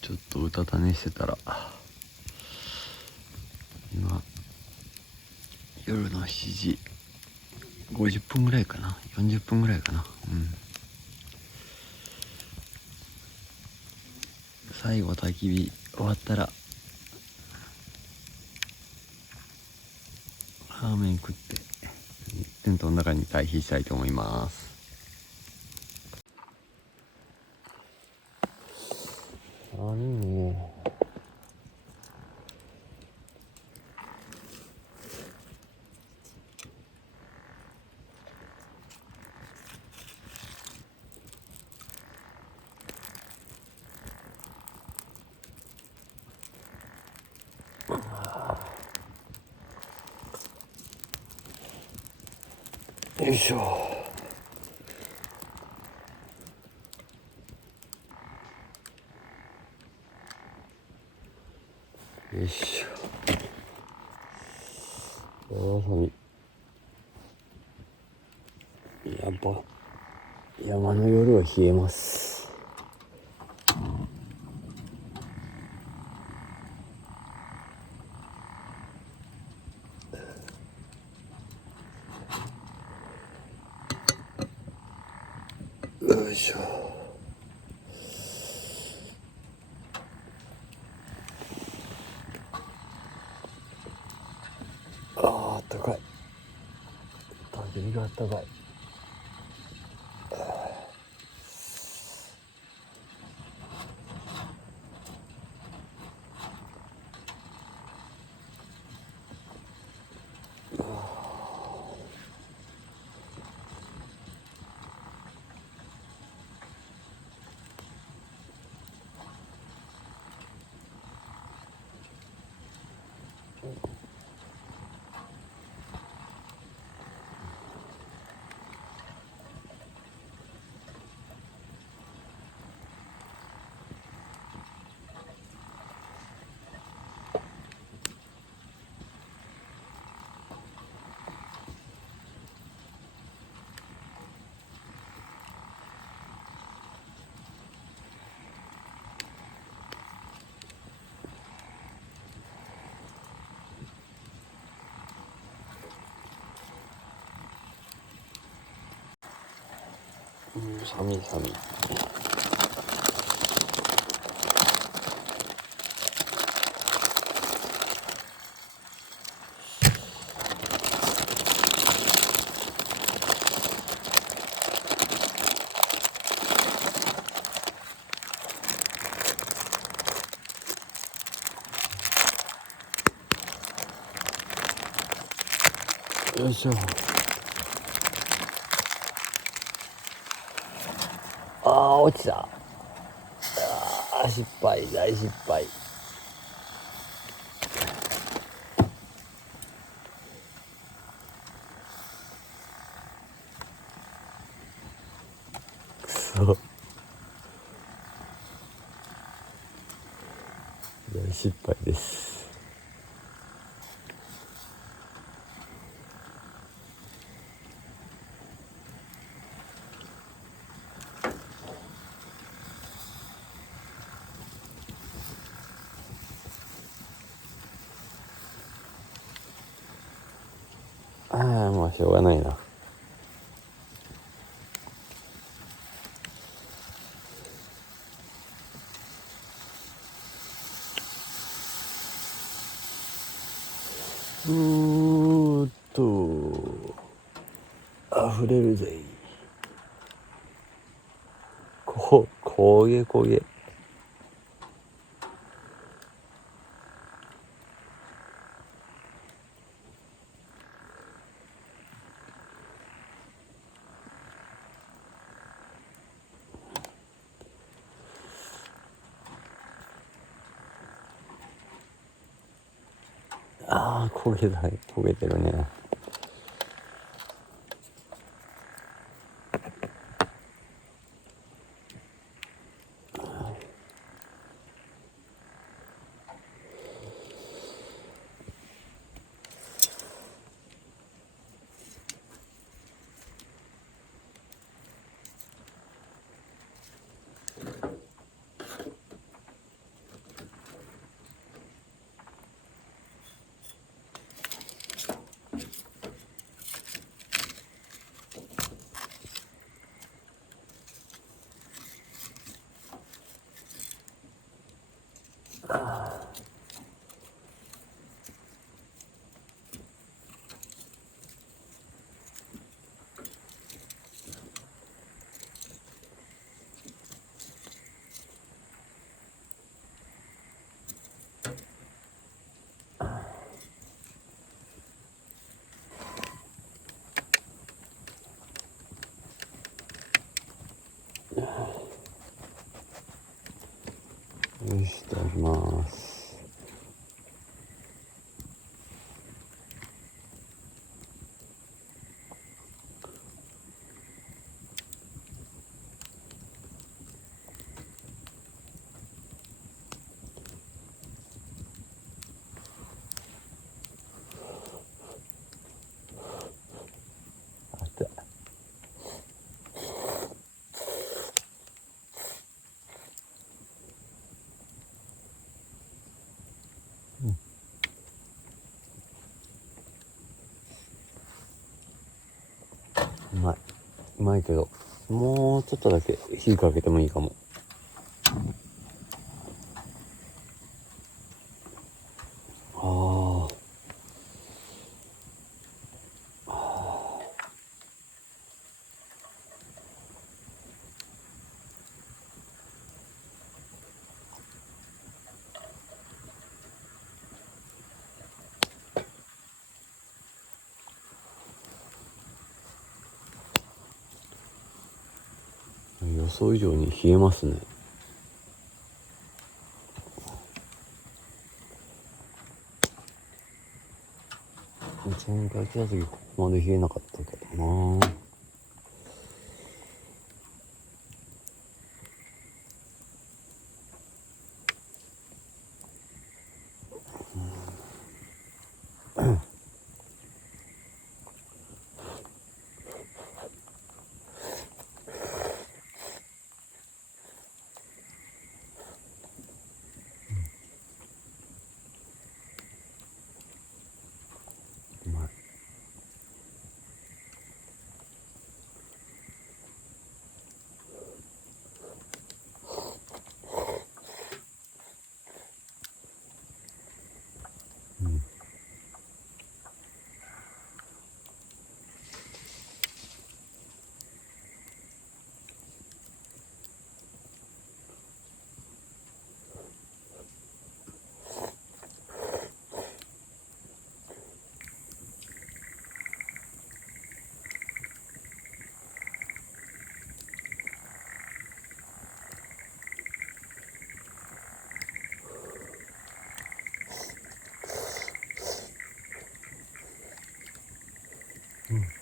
ちょっとうたた寝してたら今夜の7時50分ぐらいかな、40分ぐらいかな。最後焚き火終わったらラーメン食ってテントの中に退避したいと思います。よいしょ。よいしょ。寒い。やっぱ山の夜は冷えます。よいしょ。あったかい。焚き火があったかい。寒い。よいしょ。落ちた。失敗、大失敗。くそ。大失敗です。まあしょうがないな。溢れるぜ。焦げ。焦げてるね。蒸してあります。熱い。うまい。うまいけど、もうちょっとだけ火かけてもいいかも。ああ、予想以上に冷えますね。前回来た時ここまで冷えなかったけどな。うまい。うん。